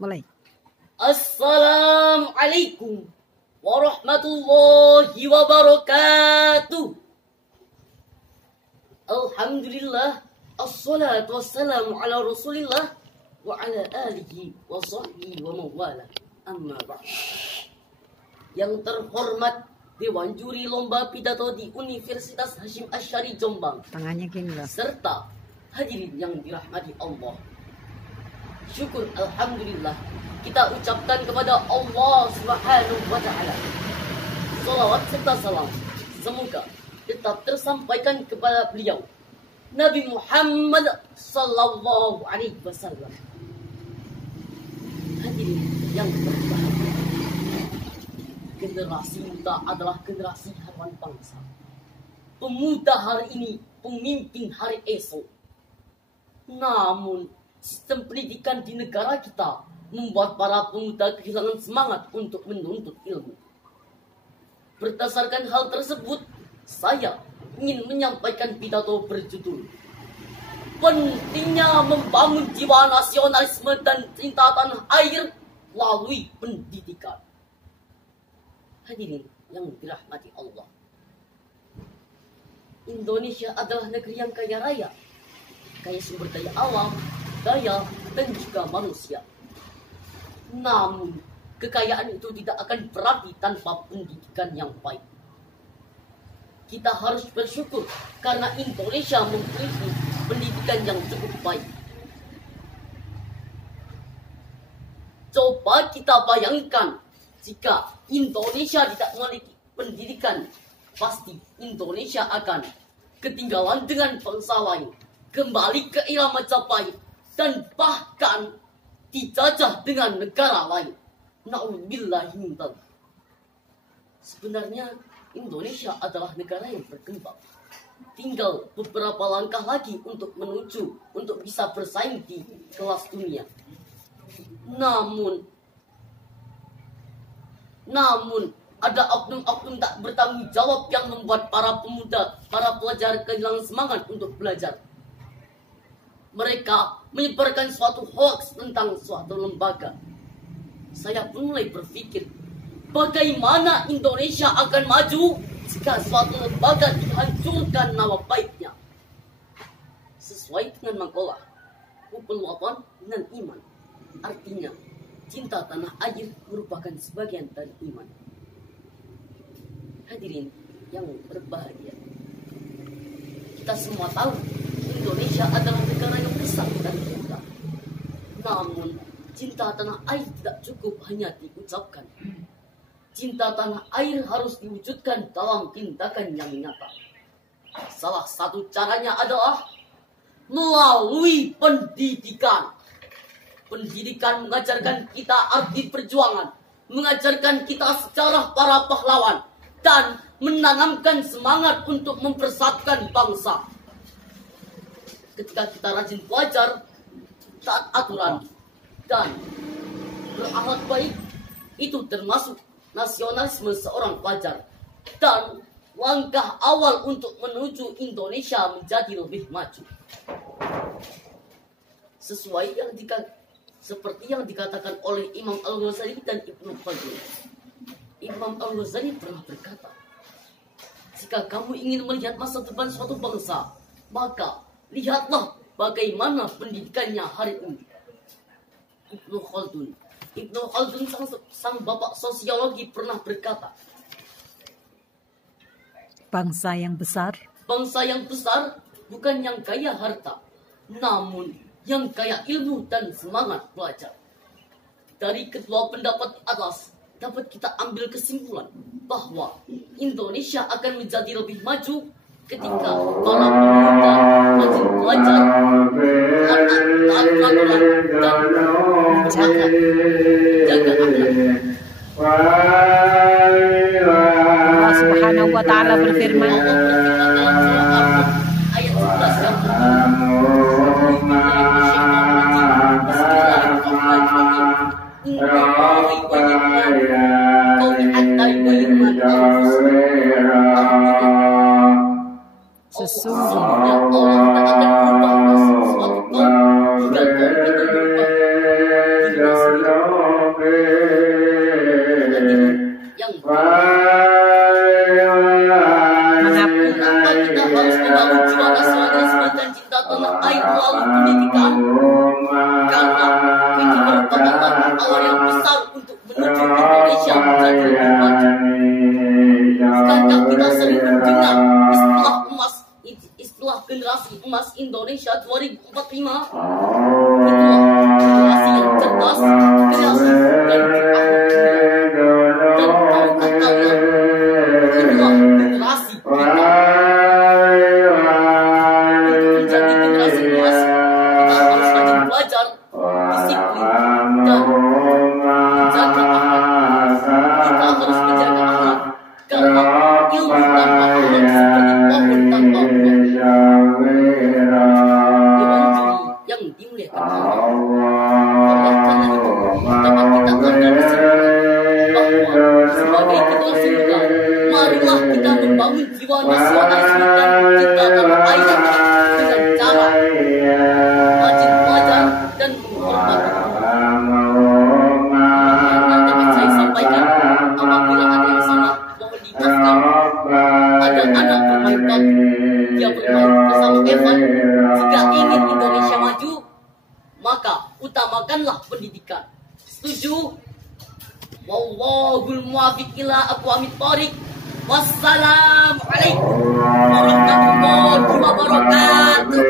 Mulai. Assalamualaikum warahmatullahi wabarakatuh. Alhamdulillah, assalatu wassalamu ala rasulillah wa ala alihi wa sahbihi wa mawala. Amma ba'd. Yang terhormat Dewan Juri Lomba Pidato di Universitas Hasyim Asy'ari Jombang, Tangannya gini loh. serta hadirin yang dirahmati Allah. Syukur alhamdulillah kita ucapkan kepada Allah Subhanahu wa taala. Salawat serta salam semoga tetap tersampaikan kepada beliau Nabi Muhammad sallallahu alaihi wasallam. Hadirin yang berbahagia, generasi muda adalah generasi harapan bangsa. Pemuda hari ini, pemimpin hari esok. Namun, sistem pendidikan di negara kita membuat para pemuda kehilangan semangat untuk menuntut ilmu. Berdasarkan hal tersebut, saya ingin menyampaikan pidato berjudul pentingnya membangun jiwa nasionalisme dan cinta tanah air melalui pendidikan. Hadirin yang dirahmati Allah, Indonesia adalah negeri yang kaya raya, kaya sumber daya alam, daya, dan juga manusia. Namun, kekayaan itu tidak akan berarti tanpa pendidikan yang baik. Kita harus bersyukur karena Indonesia memiliki pendidikan yang cukup baik. Coba kita bayangkan jika Indonesia tidak memiliki pendidikan, pasti Indonesia akan ketinggalan dengan bangsa lain, kembali ke era Majapahit, dan bahkan dijajah dengan negara lain. Na'udzubillahi min dzalik. Sebenarnya Indonesia adalah negara yang berkembang. Tinggal beberapa langkah lagi untuk menuju untuk bisa bersaing di kelas dunia. Namun ada oknum-oknum tak bertanggung jawab yang membuat para pemuda, para pelajar kehilangan semangat untuk belajar. Mereka menyebarkan suatu hoax tentang suatu lembaga. Saya pun mulai berpikir, bagaimana Indonesia akan maju jika suatu lembaga dihancurkan nama baiknya? Sesuai dengan makalah Hubul Watan dan iman. Artinya, cinta tanah air merupakan sebagian dari iman. Hadirin yang berbahagia, kita semua tahu Indonesia adalah negara yang besar dan indah. Namun, cinta tanah air tidak cukup hanya diucapkan. Cinta tanah air harus diwujudkan dalam tindakan yang nyata. Salah satu caranya adalah melalui pendidikan. Pendidikan mengajarkan kita arti perjuangan, mengajarkan kita sejarah para pahlawan, dan menanamkan semangat untuk mempersatukan bangsa. Ketika kita rajin belajar, taat aturan, dan berakhlak baik, itu termasuk nasionalisme seorang pelajar dan langkah awal untuk menuju Indonesia menjadi lebih maju. Seperti yang dikatakan oleh Imam Al-Ghazali dan Ibnu Khaldun. Imam Al-Ghazali pernah berkata, jika kamu ingin melihat masa depan suatu bangsa, maka lihatlah bagaimana pendidikannya hari ini. Ibnu Khaldun sang bapak sosiologi pernah berkata, Bangsa yang besar bukan yang kaya harta, namun yang kaya ilmu dan semangat belajar. Dari kedua pendapat atas dapat kita ambil kesimpulan bahwa Indonesia akan menjadi lebih maju ketika para pemuda rajin belajar, taat aturan, dan jaga akhlak. Allah Subhanahu wa taala berfirman, dalam surah Al-Rum ayat 11 yang sesungguhnya Allah tak akan berubah sesuatu kaum hingga kaum itu berubah. terima. Itulah generasi yang cerdas, kreatif, dan berakhlak mulia. Dan tahukah kalian, inilah generasi kita. Untuk menjadi generasi emas, kita harus rajin belajar, disiplin, dan menjaga akhlak. Kita harus menjaga akhlak, karena ilmu tanpa akhlak seperti pohon tanpa buah. Dewan juri yang dimuliakan Allah. Oleh karena itu, dapat kita ambil kesimpulan bahwa sebagai generasi muda, marilah kita membangun jiwa nasionalisme dan cinta tanah air dengan cara rajin belajar dan menghormati guru. Yang dapat saya sampaikan. Apabila ada yang salah, mohon dimaafkan. Ada anak bermain batu, dia bermain bersama Evan. Jika ingin Indonesia maju, maka utamakanlah pendidikan. Setuju? Wallahul muwaffiq ila aqwamit thoriq. Wassalamualaikum warahmatullahi wabarakatuh.